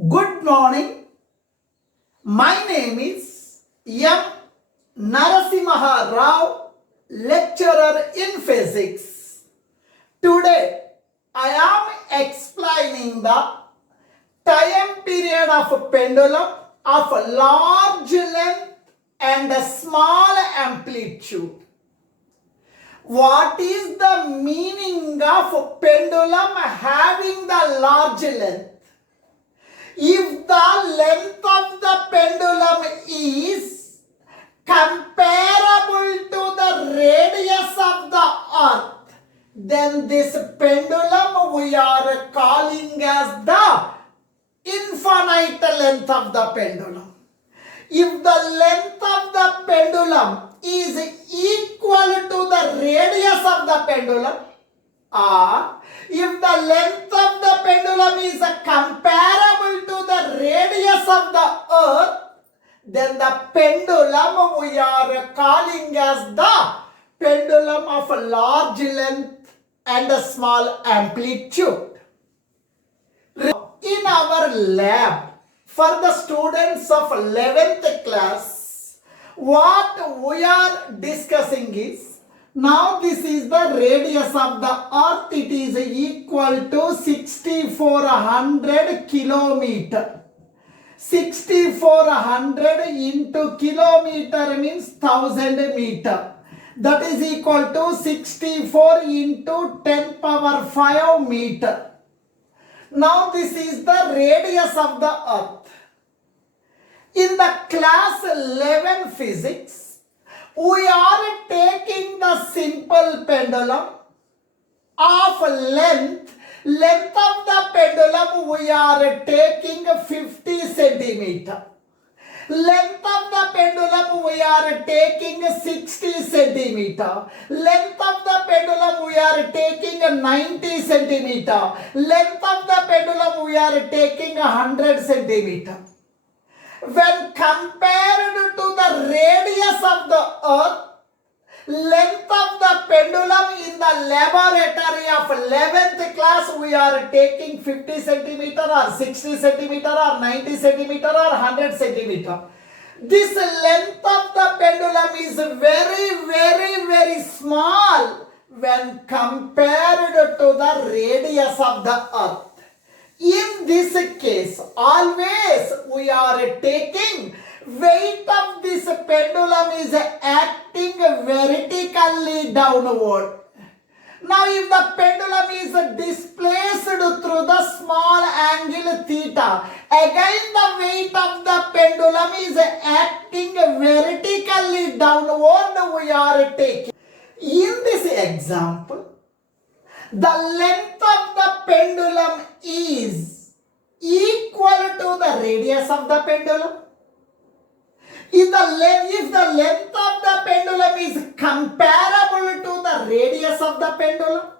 Good morning. My name is M. Narasimharao, lecturer in physics. Today, I am explaining the time period of a pendulum of a large length and a small amplitude. What is the meaning of a pendulum having the large length? If the length of the pendulum is comparable to the radius of the earth, then this pendulum we are calling as the infinite length of the pendulum. If the length of the pendulum is equal to the radius of the pendulum, or if the length of the pendulum is comparable to the radius of the earth, then the pendulum we are calling as the pendulum of a large length and a small amplitude. In our lab, for the students of 11th class, what we are discussing is, now this is the radius of the earth. It is equal to 6400 kilometer. 6400 into kilometer means 1000 meter. That is equal to 64 into 10 power 5 meter. Now this is the radius of the earth. In the class 11 physics, we are taking the simple pendulum of length. Length of the pendulum we are taking 50 centimeter. Length of the pendulum we are taking 60 centimeter. Length of the pendulum we are taking 90 centimeter. Length of the pendulum we are taking 100 centimeter. When compared to the radius of the earth, length of the pendulum in the laboratory of 11th class we are taking 50 centimeter or 60 centimeter or 90 centimeter or 100 centimeter. This length of the pendulum is very small when compared to the radius of the earth. In this case, always we are taking weight of this pendulum is acting vertically downward. Now if the pendulum is displaced through the small angle theta, again the weight of the pendulum is acting vertically downward we are taking. In this example, the length of the pendulum is equal to the radius of the pendulum. If the length of the pendulum is comparable to the radius of the pendulum,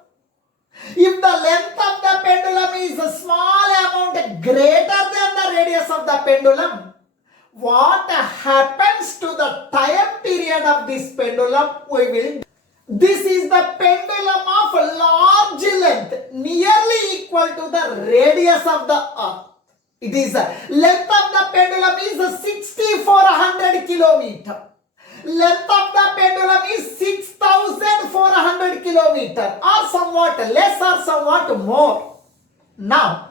if the length of the pendulum is a small amount greater than the radius of the pendulum, what happens to the time period of this pendulum we will. This is the pendulum of large length, nearly equal to the radius of the earth. It is length of the pendulum is 6400 kilometer. Length of the pendulum is 6400 kilometer, or somewhat less or somewhat more. Now,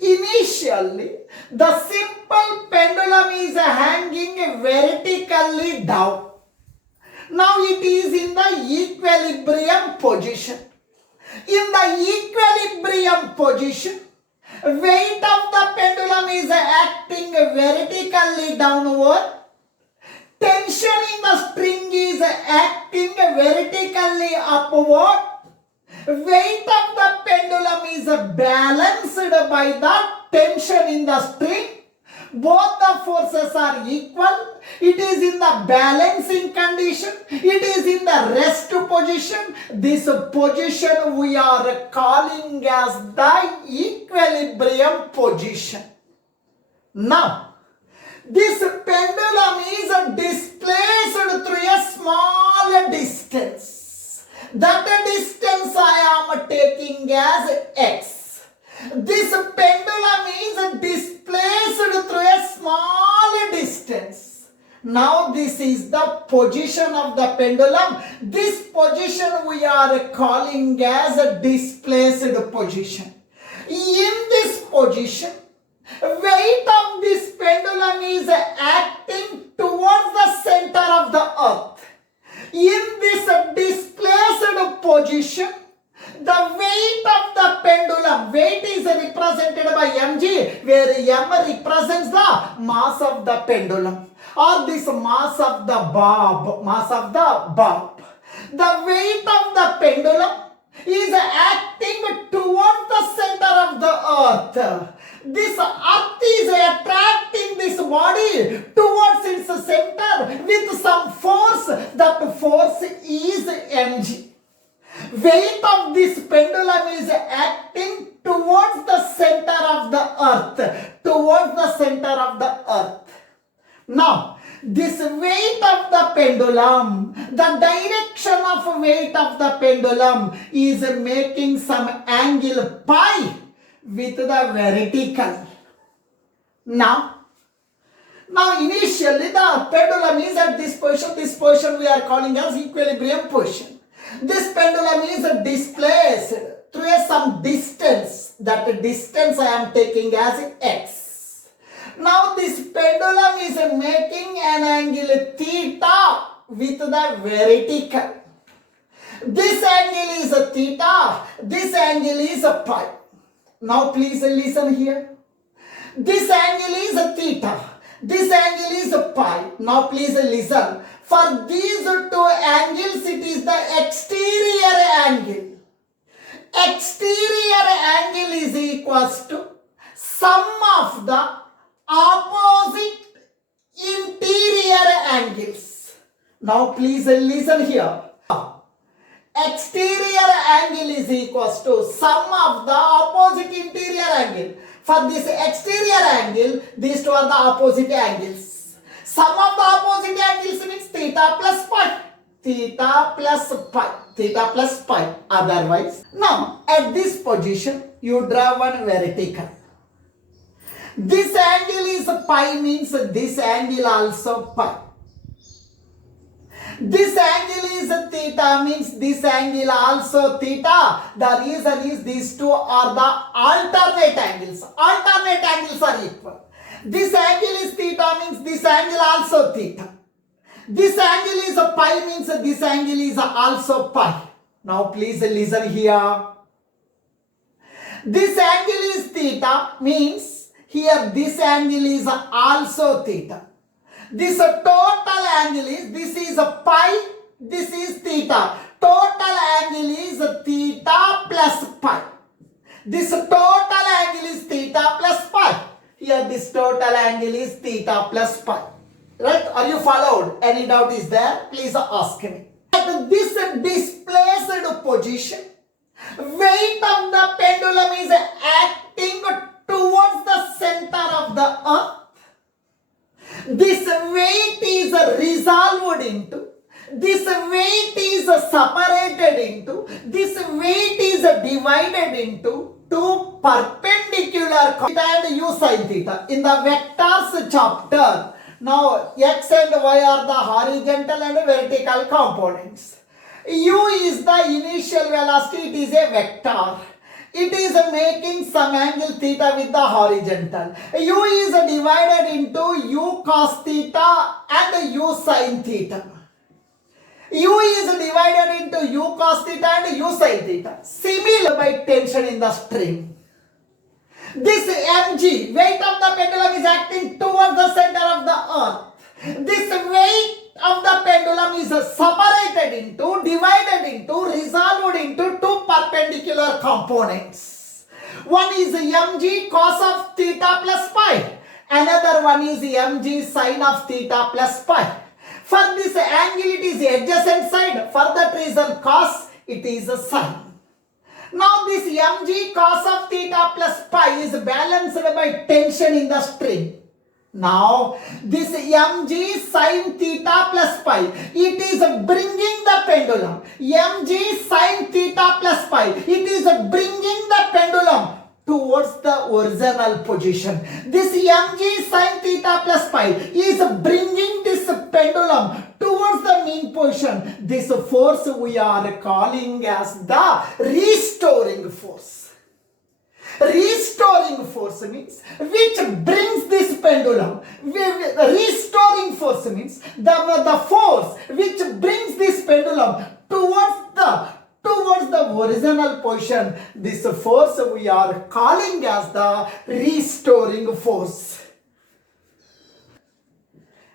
initially, the simple pendulum is hanging vertically down. Now it is in the equilibrium position. In the equilibrium position, weight of the pendulum is acting vertically downward. Tension in the string is acting vertically upward. Weight of the pendulum is balanced by the tension in the string. Both the forces are equal. It is in the balancing condition. It is in the rest position. This position we are calling as the equilibrium position. Now, this pendulum is displaced through a small distance. That distance I am taking as x. This pendulum is displaced Now this is the position of the pendulum. This position we are calling as a displaced position. In this position, weight of this pendulum is acting towards the center of the earth. In this displaced position, the weight of the pendulum, weight is represented by mg, where m represents the mass of the pendulum, or this mass of the bob, The weight of the pendulum is acting towards the center of the earth. This earth is attracting this body towards its center with some force. That force is mg. Weight of this pendulum is acting towards the center of the earth. Now, this weight of the pendulum, the direction of weight of the pendulum is making some angle pi with the vertical. Now initially the pendulum is at this position we are calling as equilibrium position. This pendulum is displaced through some distance. That distance I am taking as x. Now this pendulum is making an angle theta with the vertical. This angle is theta, this angle is pi. Now please listen here. This angle is theta, this angle is pi. Now please listen. For these two angles, it is the exterior angle. Exterior angle is equals to sum of the opposite interior angles. Now please listen here. Exterior angle is equals to sum of the opposite interior angle. For this exterior angle, these two are the opposite angles. Sum of the opposite angles means theta plus pi. Theta plus pi. Otherwise, now at this position, you draw one vertical. This angle is pi means this angle also pi. This angle is theta means this angle also theta. The reason is these two are the alternate angles. Alternate angles are equal. This angle is theta means this angle also theta. This angle is a pi means this angle is also pi. Now please listen here. This angle is theta means here this angle is also theta. This total angle is, this is a pi, this is theta. Total angle is theta plus pi. This total angle is theta plus pi. Here this total angle is theta plus pi. Right? Are you followed? Any doubt is there? Please ask me. At this displaced position, weight of the pendulum is acting towards the center of the earth. This weight is resolved into, this weight is separated into, this weight is divided into two perpendicular and u sin theta. In the vectors chapter, now x and y are the horizontal and vertical components. U is the initial velocity, it is a vector. It is making some angle theta with the horizontal. U is divided into u cos theta and u sin theta. U is divided into u cos theta and u sin theta. Similar by tension in the string. This mg, weight of the pendulum, is acting towards the center of the earth. This weight of the pendulum is separated into, divided into, resolved into two perpendicular components. One is mg cos of theta plus pi. Another one is mg sin of theta plus pi. For this angle it is adjacent side. For that reason cos, it is a sin. Now this mg cos of theta plus pi is balanced by tension in the string. Now this mg sin theta plus pi, it is bringing the pendulum. mg sin theta plus pi, it is bringing the pendulum towards the original position. This mg sin theta plus pi is bringing this pendulum towards the mean position. This force we are calling as the restoring force. Restoring force means which brings this pendulum. Restoring force means the force which brings this pendulum towards the original position. This force we are calling as the restoring force.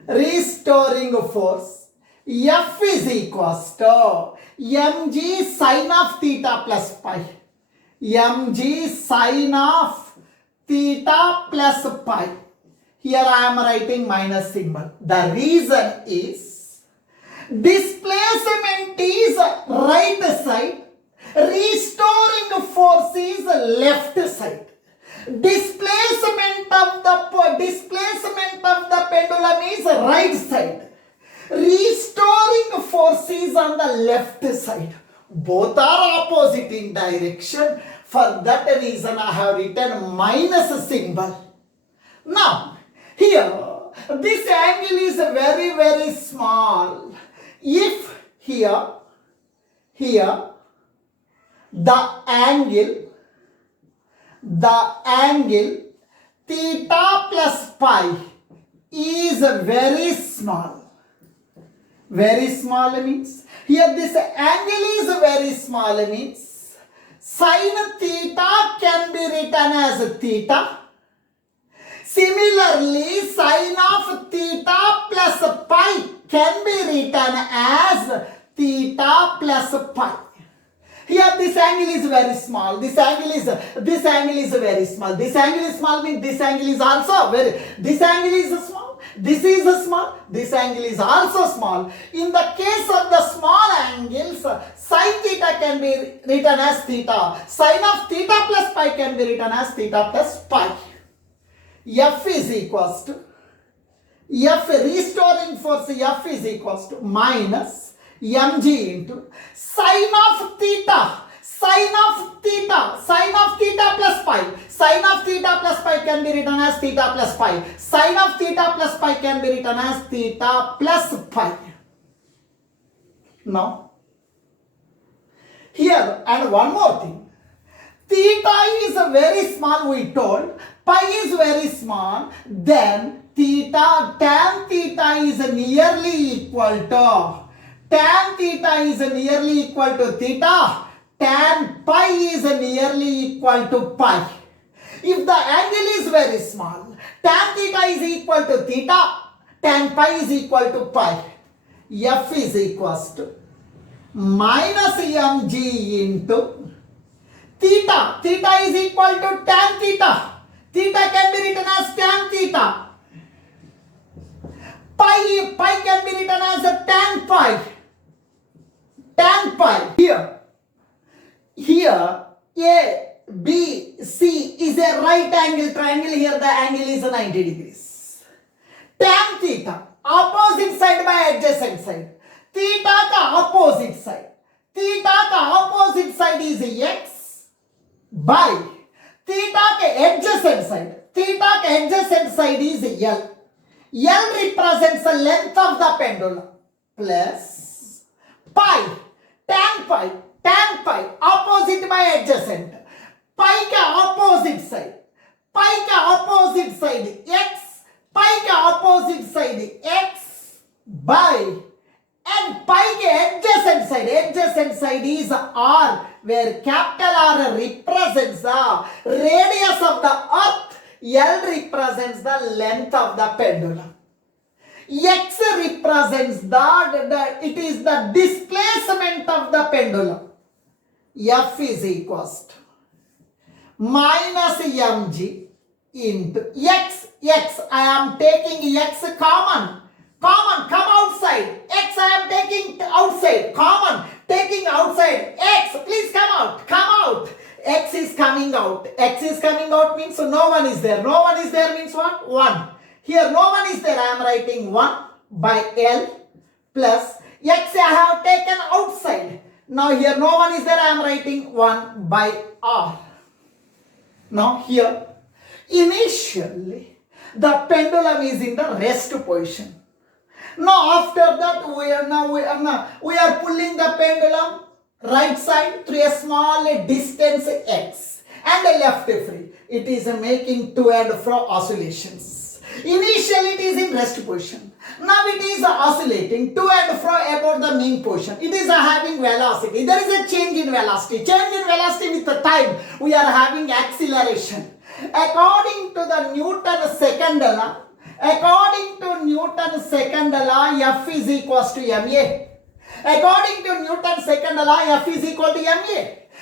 Restoring force F is equals to mg sin of theta plus pi. Mg sin of theta plus pi. Here I am writing minus symbol. The reason is displacement is right side, restoring force is left side. Displacement of the pendulum is right side. Restoring force is on the left side. Both are opposite in direction. For that reason I have written minus symbol. Now here this angle is very small. If here the angle theta plus pi is very small. Very small means here this angle is very small means sin theta can be written as theta. Similarly, sin of theta plus pi can be written as theta plus pi. Here this angle is very small. This angle is very small. This angle is small means this angle is also very. This angle is small. This is small. This angle is also small. In the case of the small angles, sin theta can be written as theta. Sin of theta plus pi can be written as theta plus pi. F is equals to restoring force F is equals to minus mg into sin of theta plus pi. Sin of theta plus pi can be written as theta plus pi. Sin of theta plus pi can be written as theta plus pi. Now here and one more thing. Theta is very small we told. Pi is very small. Then tan theta is nearly equal to theta. Tan pi is nearly equal to pi. If the angle is very small, tan theta is equal to theta, tan pi is equal to pi. F is equals to minus mg into theta. Theta is equal to tan theta. Theta can be written as tan theta. Pi can be written as a tan pi. Tan pi. Here A, B, C is a right angle triangle. Here the angle is 90 degrees. Tan theta, opposite side by adjacent side. Theta ka opposite side. Theta ka opposite side is x by theta ke adjacent side. Theta ke adjacent side is L. L represents the length of the pendulum plus pi, tan pi, opposite by adjacent. Pi ka opposite side. Pi ka opposite side x. Pi ka opposite side x by and pi ke adjacent side. Adjacent side is R, where capital R represents the radius of the earth. L represents the length of the pendulum. X represents it is the displacement of the pendulum. F is equals to minus mg into x. I am taking x common. Come outside. X I am taking outside. Common. Taking outside. X, please come out. X is coming out. X is coming out means no one is there. No one is there means what? 1. Here no one is there. I am writing 1 by L plus X I have taken outside. Now here no one is there. I am writing 1 by R. Now here, initially, the pendulum is in the rest position. Now after that, we are pulling the pendulum right side through a small distance x and left free. It is making to and fro oscillations. Initially it is in rest position. Now it is oscillating to and fro about the mean position. It is having velocity. There is a change in velocity. Change in velocity with the time. We are having acceleration. According to the Newton's second law, F is equals to ma. According to Newton's second law, F is equal to ma.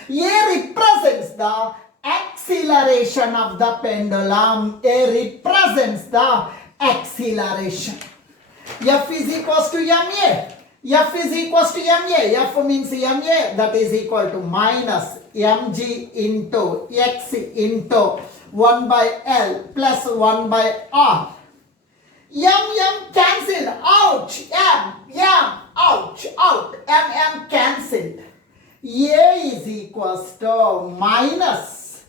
A represents the acceleration of the pendulum. A represents the acceleration. F is equals to ma. F is equals to ma. F means ma, that is equal to minus mg into x into 1 by L plus 1 by R. M cancelled. Ouch. Ouch. Out. Cancelled. A is equals to minus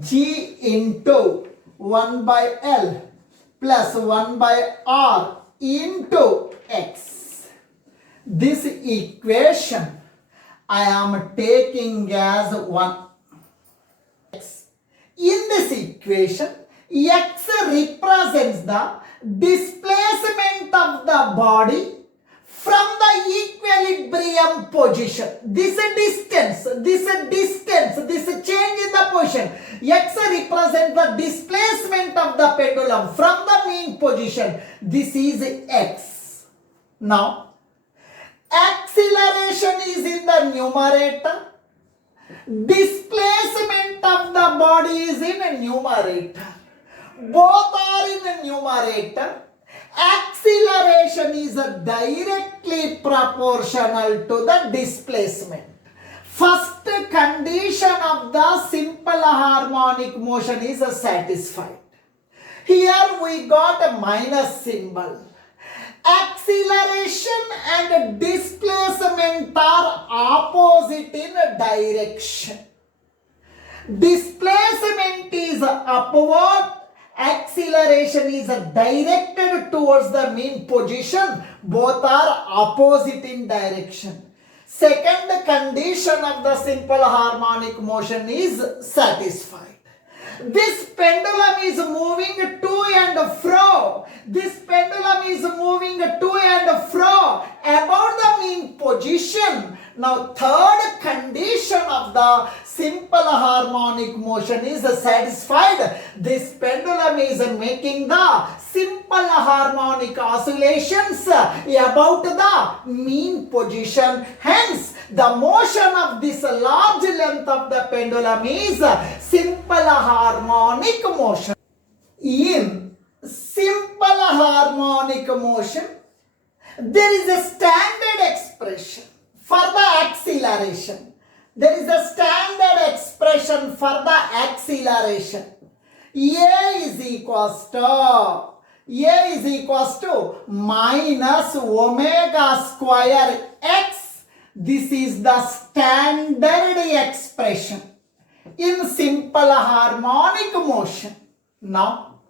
G into 1 by L plus 1 by R into X. This equation I am taking as 1. X. In this equation, X represents the displacement of the body from the equilibrium position. This distance, this change in the position. X represents the displacement of the pendulum from the mean position. This is X. Now, acceleration is in the numerator. Displacement of the body is in a numerator. Both are in a numerator. Acceleration is directly proportional to the displacement. First condition of the simple harmonic motion is satisfied. Here we got a minus symbol. Acceleration and displacement are opposite in direction. Displacement is upward. Acceleration is directed towards the mean position. Both are opposite in direction. Second condition of the simple harmonic motion is satisfied. This pendulum is moving to and fro. This pendulum is moving to and fro about the mean position. Now, third condition of the simple harmonic motion is satisfied. This pendulum is making the simple harmonic oscillations about the mean position. Hence, the motion of this large length of the pendulum is simple harmonic motion. In simple harmonic motion, there is a standard expression for the acceleration. There is a standard expression for the acceleration. A is equals to minus omega square x. This is the standard expression in simple harmonic motion. Now,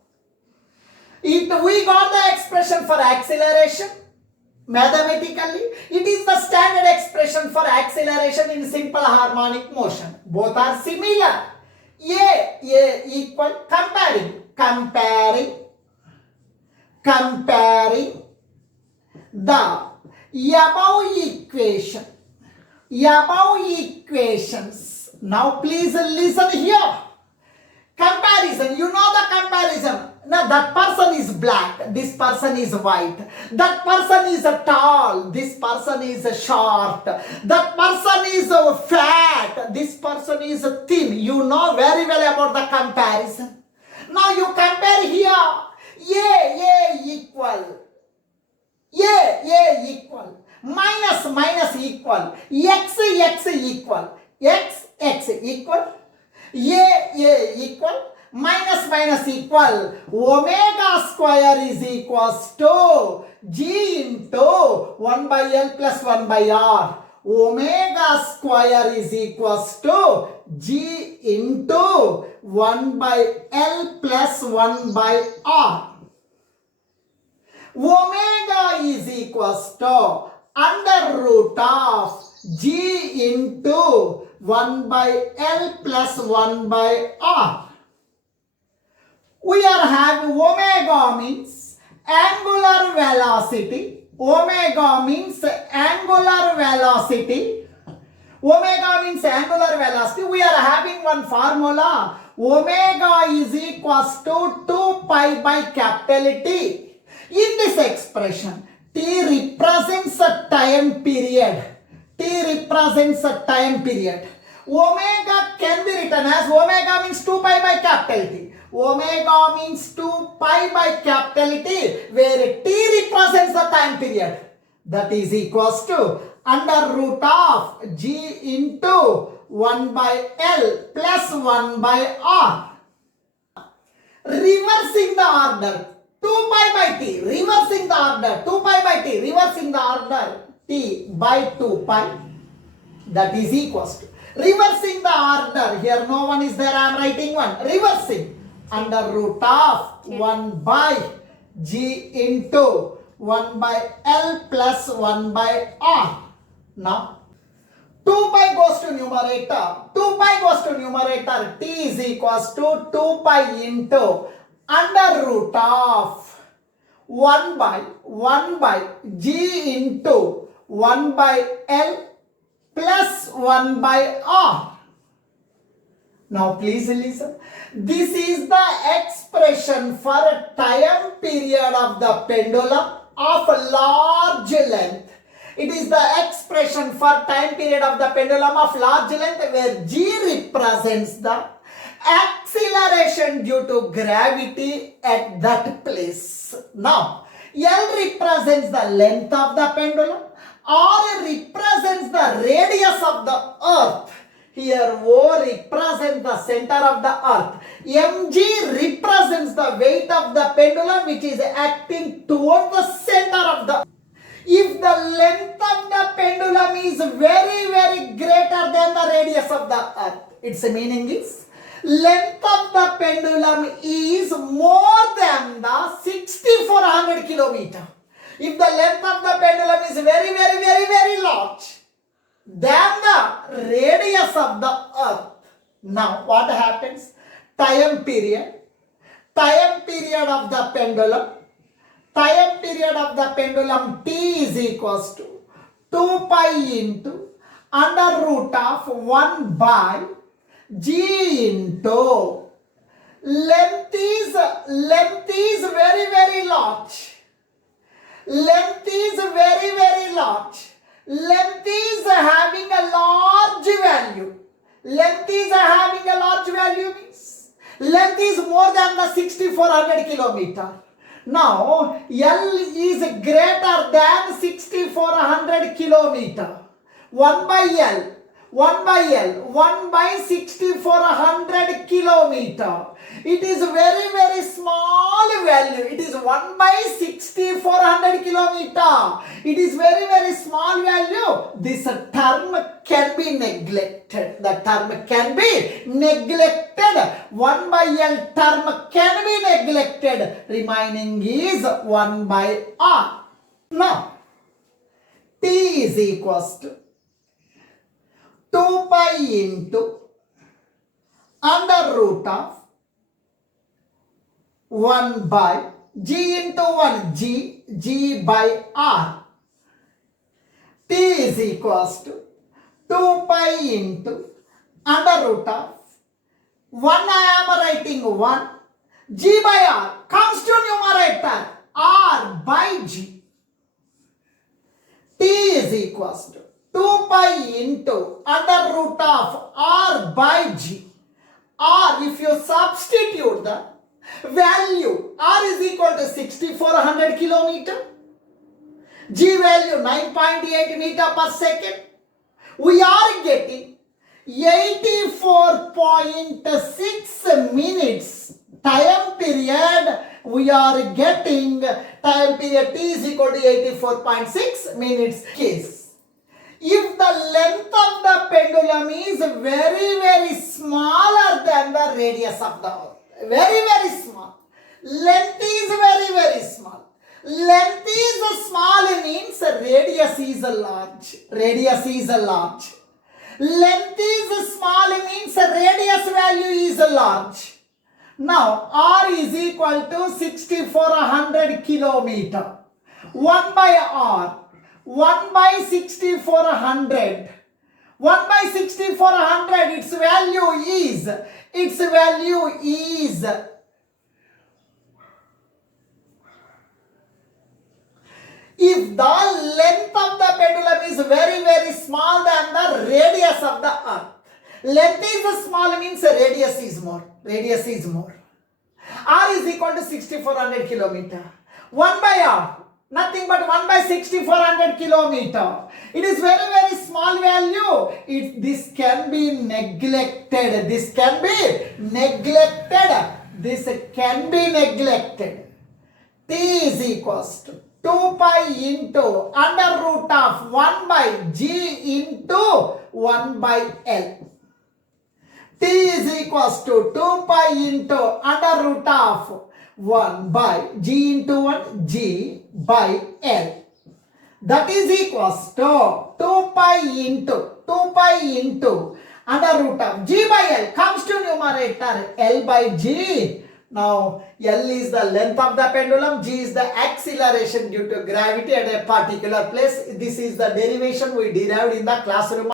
we got the expression for acceleration. Mathematically, it is the standard expression for acceleration in simple harmonic motion. Both are similar. A equal, comparing the above equations. Now please listen here. Comparison, you know the comparison. Now that person is black, this person is white. That person is tall, this person is short. That person is fat, this person is thin. You know very well about the comparison. Now you compare here. A equal. A equal. Minus equal. X equal. X equal. A equal. Minus equal. Omega square is equals to G into 1 by L plus 1 by R. Omega square is equals to G into 1 by L plus 1 by R. Omega is equals to under root of G into 1 by L plus 1 by R. We are having omega means angular velocity. Omega means angular velocity. Omega means angular velocity. We are having one formula. Omega is equals to 2 pi by capital T. In this expression, T represents a time period. T represents a time period. Omega can be written as omega means 2 pi by capital T. Omega means 2 pi by capital T, where T represents the time period. That is equals to under root of G into 1 by L plus 1 by R. Reversing the order, 2 pi by T, reversing the order, 2 pi by T, reversing the order, T by 2 pi, that is equals to, reversing the order, here no one is there, I am writing one, reversing, under root of 1 by G into 1 by L plus 1 by R. Now, 2 pi goes to numerator, 2 pi goes to numerator, T is equals to 2 pi into under root of 1 by G into 1 by L plus 1 by R. Now please listen. This is the expression for a time period of the pendulum of a large length. It is the expression for time period of the pendulum of large length where G represents the acceleration due to gravity at that place. Now, L represents the length of the pendulum. R represents the radius of the earth. Here O represents the center of the earth. Mg represents the weight of the pendulum which is acting toward the center of the earth. If the length of the pendulum is very, very greater than the radius of the earth, its meaning is length of the pendulum is more than the 6400 kilometer. If the length of the pendulum is very, very, very, very large than the radius of the earth, now what happens? Time period of the pendulum, time period of the pendulum T is equals to 2 pi into under root of 1 by G into length is very, very large. Length is very, very large. Length is having a large value. Length is having a large value means length is more than the 6400 kilometer. Now L is greater than 6400 kilometer. 1 by 6400 kilometer. It is very, very small value. It is 1 by 6400 kilometer. It is very, very small value. This term can be neglected. The term can be neglected. 1 by L term can be neglected. Remaining is 1 by R. Now, T is equals to 2 pi into under root of 1 by G into 1 G by R. T is equals to 2 pi into under root of 1 I am writing 1 G by R comes to numerator R by G. T is equals to 2 pi into under root of R by G. R, if you substitute the value, R is equal to 6400 kilometer. G value 9.8 meter per second. We are getting 84.6 minutes time period. We are getting time period T is equal to 84.6 minutes case. If the length of the pendulum is very, very smaller than the radius of the earth, very, very small. Length is very, very small. Length is small means radius is large. Radius is large. Length is small means radius value is large. Now R is equal to 6400 kilometer. 1 by R. 1 by 6400. 1 by 6400 its value is if the length of the pendulum is very, very small than the radius of the earth. Length is small means radius is more. Radius is more. R is equal to 6400 kilometer. 1 by R. Nothing but 1 by 6400 kilometer. It is very, very small value. This can be neglected. This can be neglected. This can be neglected. T is equals to 2 pi into under root of 1 by G into 1 by L. T is equals to 2 pi into under root of 1 by G into 1 G by L. That is equals to 2 pi into under root of G by L comes to numerator L by G. Now L is the length of the pendulum, G is the acceleration due to gravity at a particular place. This is the derivation we derived in the classroom.